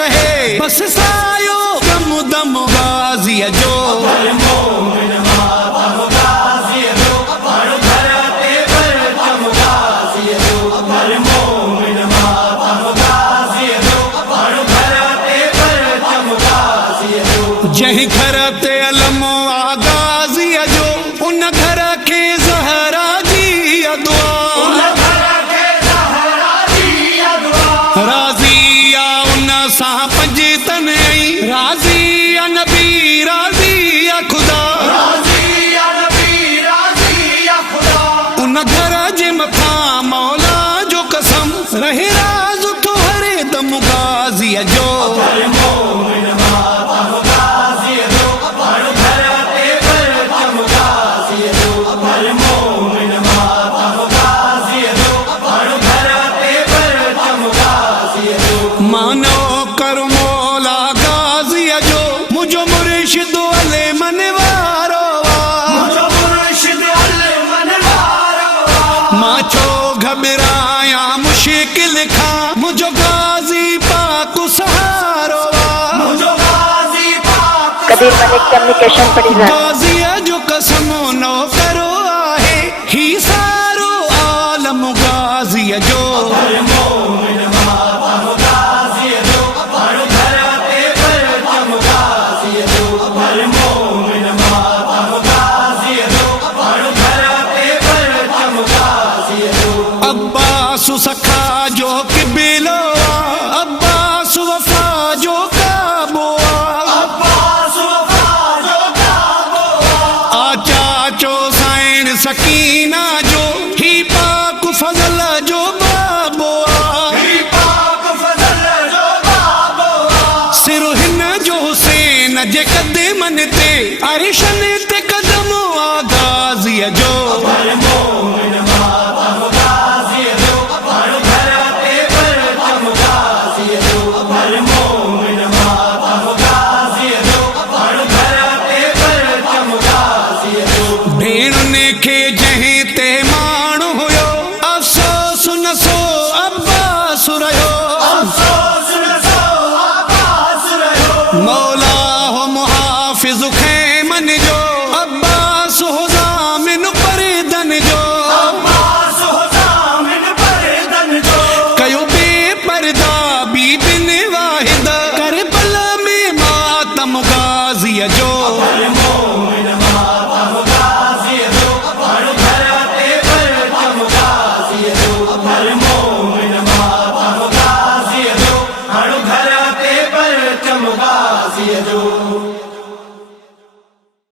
रहे बस सायो दम दम गाज़ी जो जहीं घर ते अलमो आ गाज़ी जो उन घर के ज़हरा जी दुआ राज़ी आ उन सां पंजे तन राज़ी आ नबी राज़ी आ खुदा उन घर जे मथां मौला जो कसम रहे राज़ तो हरे दम गाज़ी जो मानो कर मौला गाज़ी जो मुझो मुर्शिद अले मनवारो मां छो घबराया मुश्किल खा मुझो गाज़ी पाक सहारो कबीर मलिक कम्युनिकेशन परिवार गाज़ी जो कसम नो करो आहे ही सारो आलम गाज़ी जो अब्बास सखा जो किबिलो अब्बास वफा जो काबो चाचो साइण सकीना जो ही पाक फजल जो बाबो सिर हिन जो हुसैन जे कदमन ते अरिशन ते कदम आ गाज़ी जो भेणुनि खे जहीं ते माण्हू हुयो अफ़सोस न सो अब्बास रहियो मौला हो मुहाफ़िज़ ख़ैमन जो अब्बास हो ज़ामिन परदन जो कयो बेपर्दा बीबिन वाहिद करबला में मातम गाज़ी जो Vale,